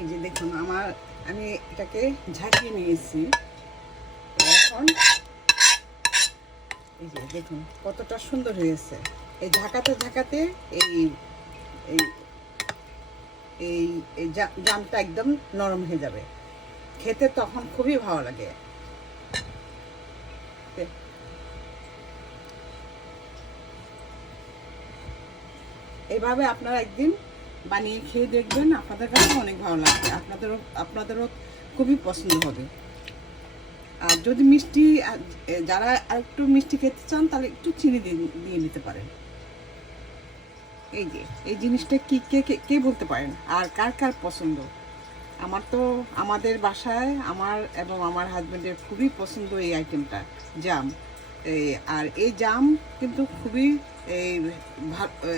এই যে দেখুন, আমার, আমি এটাকে ঝাঁকিয়ে নিয়েছি এখন, এই যে দেখুন, কতটা সুন্দর হয়েছে এই ঝাঁকাতে ঝাঁকাতে এই এই এই জামটা একদম নরম হয়ে যাবে। খেতে তখন খুবই ভালো লাগে। এভাবে আপনারা একদিন বানিয়ে খেয়ে দেখবেন, আপনাদের কাছে অনেক ভালো লাগবে। আপনাদেরও আপনাদেরও খুবই পছন্দ হবে। আর যদি মিষ্টি যারা একটু মিষ্টি খেতে চান, তাহলে একটু চিনি দিয়ে নিতে পারেন। এই যে, এই জিনিসটা কি, কে, কে- বলতে পারেন? আর কার কার পছন্দ? আমার তো, আমাদের বাসায় আমার এবং আমার হাজব্যান্ডের খুবই পছন্দ এই আইটেমটা জাম। আর এই জাম কিন্তু খুবই এই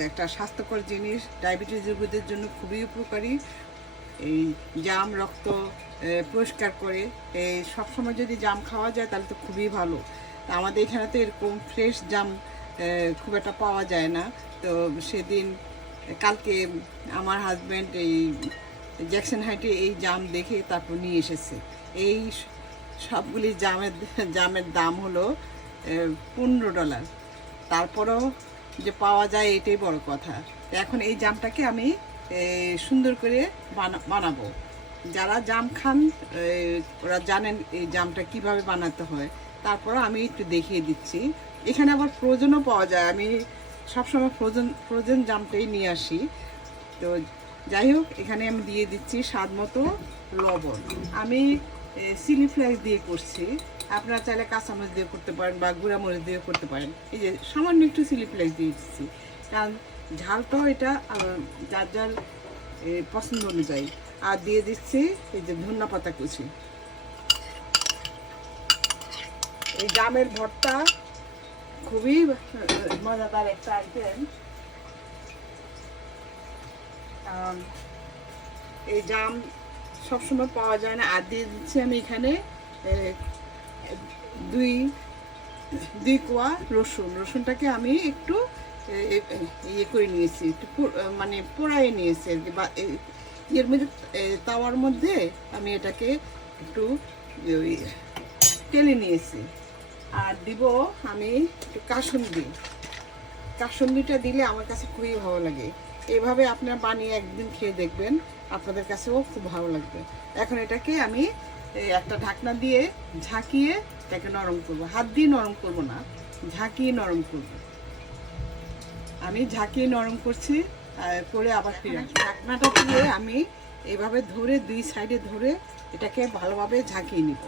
একটা স্বাস্থ্যকর জিনিস। ডায়াবেটিস রোগীদের জন্য খুবই উপকারী। এই জাম রক্ত পরিষ্কার করে এই সবসময় যদি জাম খাওয়া যায় তাহলে তো খুবই ভালো। তা আমাদের এখানে তো এরকম ফ্রেশ জাম খুব একটা পাওয়া যায় না। তো সেদিন, কালকে আমার হাজব্যান্ড এই জ্যাকসন হাইটে এই জাম দেখে তারপর নিয়ে এসেছে। এই সবগুলি জামের জামের দাম হলো পনেরো ডলার তারপরও যে পাওয়া যায় এটাই বড় কথা। এখন এই জামটাকে আমি সুন্দর করে বানা- বানাবো। যারা জাম খান ওরা জানেন এই জামটা কীভাবে বানাতে হয়। তারপর আমি একটু দেখিয়ে দিচ্ছি। এখানে আবার ফ্রোজেনও পাওয়া যায়। আমি সবসময় ফ্রোজেন ফ্রোজেন জামটাই নিয়ে আসি। তো যাই হোক, এখানে আমি দিয়ে দিচ্ছি স্বাদ মতো লবণ। আমি চিলি ফ্লেক্স দিয়ে করছি। আপনারা চাইলে কাঁচামরিচ দিয়ে করতে পারেন বা গুঁড়ামরিচ দিয়ে করতে পারেন। এই যে, সামান্য একটু চিলি ফ্লেক্স দিয়ে দিচ্ছি। কারণ ঝালটাও এটা যার যার পছন্দ অনুযায়ী। আর দিয়ে দিচ্ছি এই যে ধন্যা পাতা কুচি। এই জামের ভর্তা খুবই মজাদার একটা আইটেম এই জাম সবসময় পাওয়া যায় না। আর দিয়ে দিচ্ছি আমি এখানে দুই দুই কোয়া রসুন। রসুনটাকে আমি একটু ইয়ে করে নিয়েছি, একটু মানে পোড়াই নিয়েছি আর কি। বা এর মধ্যে তাওয়ার মধ্যে আমি এটাকে একটু টেলে নিয়েছি। আর দিব আমি একটু কাসুন্দি। কাসুন্দিটা দিলে আমার কাছে খুবই ভালো লাগে। এভাবে আপনারা বানিয়ে একদিন খেয়ে দেখবেন। আপনাদের কাছেও খুব ভালো লাগবে। এখন এটাকে আমি একটা ঢাকনা দিয়ে ঝাঁকিয়ে এটাকে নরম করব। হাত দিয়ে নরম করব না, ঝাঁকিয়ে নরম করব। আমি ঝাঁকিয়ে নরম করছি করে আবার ফিরে ঢাকনাটা দিয়ে আমি এভাবে ধরে দুই সাইডে ধরে এটাকে ভালোভাবে ঝাঁকিয়ে নিব।